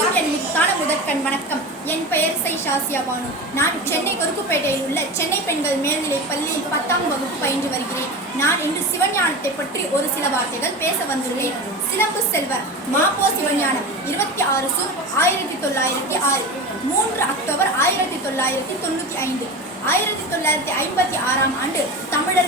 அனைவருக்கும் என் மிக்கான முதற்கண் வணக்கம். என் பெயர் சை ஷாசியா பானு. நான் சென்னை கொருக்குப்பேட்டையில் உள்ள சென்னை பெண்கள் மேல்நிலைப் பள்ளியில் பத்தாம் வகுப்பு பயின்று வருகிறேன். நான் இன்று சிவஞானத்தை பற்றி ஒரு சில வார்த்தைகள் பேச வந்துள்ளேன். சிலம்பு செல்வர் மாப்போ சிவஞானம் இருபத்தி ஆறு சூர் ஆயிரத்தி தொள்ளாயிரத்தி ஆறு. மூன்று அக்டோபர் ஆயிரத்தி தொள்ளாயிரத்தி தொண்ணூற்றி ஐந்து. ஆயிரத்தி தொள்ளாயிரத்தி ஐம்பத்தி ஆறாம் ஆண்டு தமிழர்களுக்கென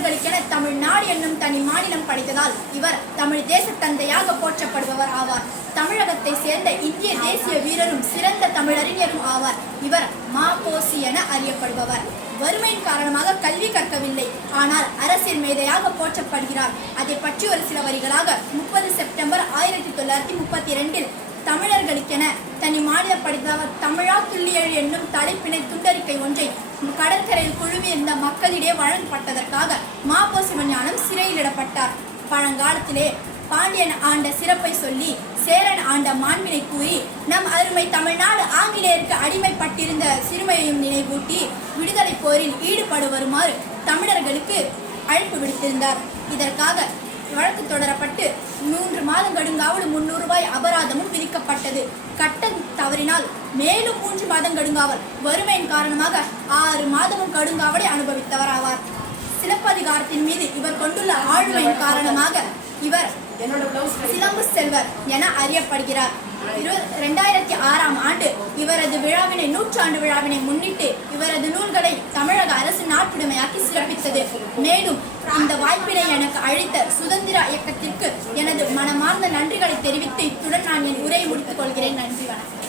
தமிழ்நாடு என்னும் தனி மாநிலம் படைத்ததால் இவர் தமிழ் தேச தந்தையாக போற்றப்படுபவர் ஆவார். தமிழகத்தை சேர்ந்த இந்திய தேசிய வீரரும் சிறந்த தமிழறிஞரும் ஆவார். இவர் மா போசி என அறியப்படுபவர். வறுமையின் காரணமாக கல்வி கற்கவில்லை. ஆனால் அரசியல் மேதையாக போற்றப்படுகிறார். அதை பற்றி ஒரு சில வரிகளாக முப்பது செப்டம்பர் ஆயிரத்தி தொள்ளாயிரத்தி முப்பத்தி இரண்டில் தமிழர்களுக்கென தனி மாநில படித்தவர் தமிழா துள்ளியல் என்னும் தலைப்பினை துண்டறிக்கை ஒன்றை கடற்கரையில் குழுமியிருந்த மக்களிடையே வழங்கப்பட்டதற்காக மா மாப்போ சிவஞானம் சிறையிலிடப்பட்டார். பழங்காலத்திலே பாண்டியன் ஆண்ட சிறப்பை சொல்லி சேரன் ஆண்ட மாண்பினை கூறி நம் அருமை தமிழ்நாடு ஆங்கிலேயருக்கு அடிமைப்பட்டிருந்த சிறுமையையும் நினைவூட்டி விடுதலை போரில் ஈடுபடு வருமாறு தமிழர்களுக்கு அழைப்பு விடுத்திருந்தார். இதற்காக வழக்கு தொடரப்பட்டு மூன்று மாதம் கடுங்காவல் முன்னூறு ரூபாய் அபராதமும் விதிக்கப்பட்டது. கட்டம் தவறினால் மேலும் மூன்று மாதம் கடுங்காவல் வறுமையின் காரணமாக ஆறு மாதமும் கடுங்காவலை அனுபவித்தவர் ஆவார் சிலப்பதிகாரத்தின் மீது இவர் கொண்டுள்ள ஆளுமையின் காரணமாக இவர் சிலம்பு செல்வர் என அறியப்படுகிறார். இரு ரெண்டாயிரத்தி ஆறாம் ஆண்டு இவரது விழாவினை நூற்றாண்டு விழாவினை முன்னிட்டு இவரது நூல்களை தமிழக அரசு நாட்டுடைமையாக்கி சிறப்பித்தது. மேலும் இந்த வாய்ப்பினை எனக்கு அளித்த சுதந்திர இயக்கத்திற்கு எனது மனமார்ந்த நன்றிகளை தெரிவித்து இத்துடன் நான் என் உரையை முடித்துக் கொள்கிறேன். நன்றி வணக்கம்.